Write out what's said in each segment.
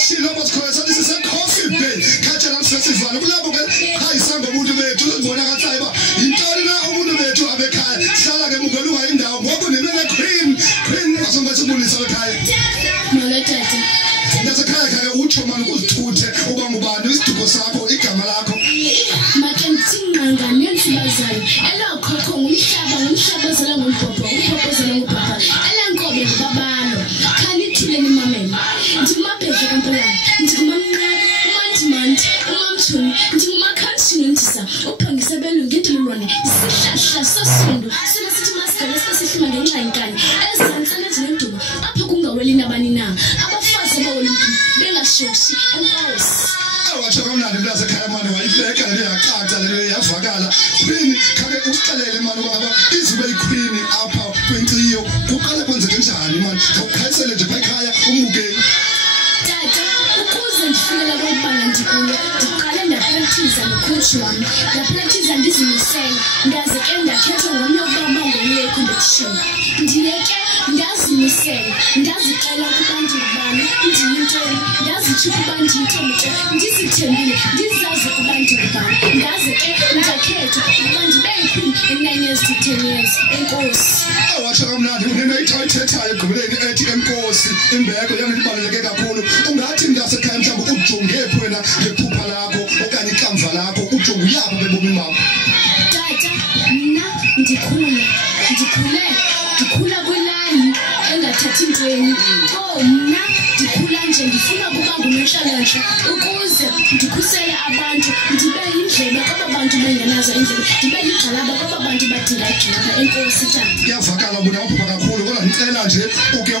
sesishilo abasikhoya sathi sisekhosi Bay Cultural Festival kulapho ke hayisanga umuntu bethu uzibonakala ba intoni na umuntu bethu abekhaya sihlala ke mukelunga indawo ngoba nemene cream asongathi ubulisa ekhaya Molotete ndasekhaya khaya utsho manje uzithuthe uba ngubani isiduko sakho igama lakho Makentsinga nensibazana elokho ngumhlaba zala ngombhobho zala ngobhobho elankobe ngobabalo khalithule nimamela ndimapheje kampolana ndikumamnqaba umandimandi umamthuni ndikumakhanshini ndisa uphangise belu ngedilulwane sihlahla sosundu sona sithi masigala sesihlima ngenxa yenkani ezantsana ezinenduba apha kungaweli nabani na abafazi abawoluntu bengashoshi enkosi Wacho kamnandi mlaze ekhaya manje wayibheka le yacaca le yavakala queen khake uxelele manje baba izube iqueen apha kwenciyo kuqala kwenzeke njani manje awukhayisele nje ekhaya umbukeli tata ukuze ndifikele kwabanga ndikulo ndiqale ndapractice nocoach wami ndapractice ndizimisele ndaze ke ndakhethwa ngomnye ubamba ngomnye competition ndiyeke ndazimisele ndazicela kubantu bami ndiyintoni ndazithi kuba ndiyintomto ndizithembile ndizazi kubantu bami ndaze ke ndakhethwa ukuba ndibe yiqueen in 9 years to 10 years enkosi wacho kamnandi unene ithethayo egqibeleni ethi enkosi imbeko yana libaluleke kakhulu ungathi ndasekhaya mhlawumbe ujonge wena ngephupha lakho okanye ikamva lakho ujonge yakho bebomi bakho tata mina ndikhula kwilali engathathi ntweni mina ndikhula nje ndifuna ukuba ngunontlalontle ukuze ndikhusele abantu ndibe yindlela kwaba bantu bengenazo indlela ndibe ligxalaba kwaba bantu badinga igxalaba enkosi tata kuyavakala ubona uphupha kakhulu kodwa ngicela nje uke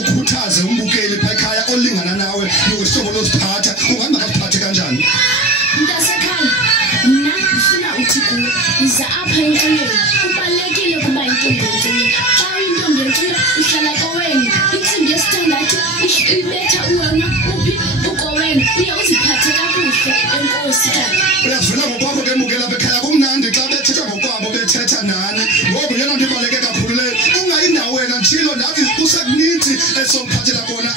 ukhuthaze umbukeli ekhaya olingana nawe nokuhlobo loziphatha ungahamba kasiphathe kanjani mntasekhaya mina ndifuna uthi kuwe iza apha enqileni kubalulekile kuba intombi yenqile xa uyintombi yenqile uhlala kowenu intsimbi yesithandathu ibetha wena uphi ukowenu uye uziphathe kakuhle enkosi tata uyavula ngokwakho ke mbukela ekhaya kumnandi xa bethetha ngokwabo bethetha nani ngoba yena nto ibaluleke kakhulu leyo ungayindawo wena njilo nathi kusekuninzi esomphathela kona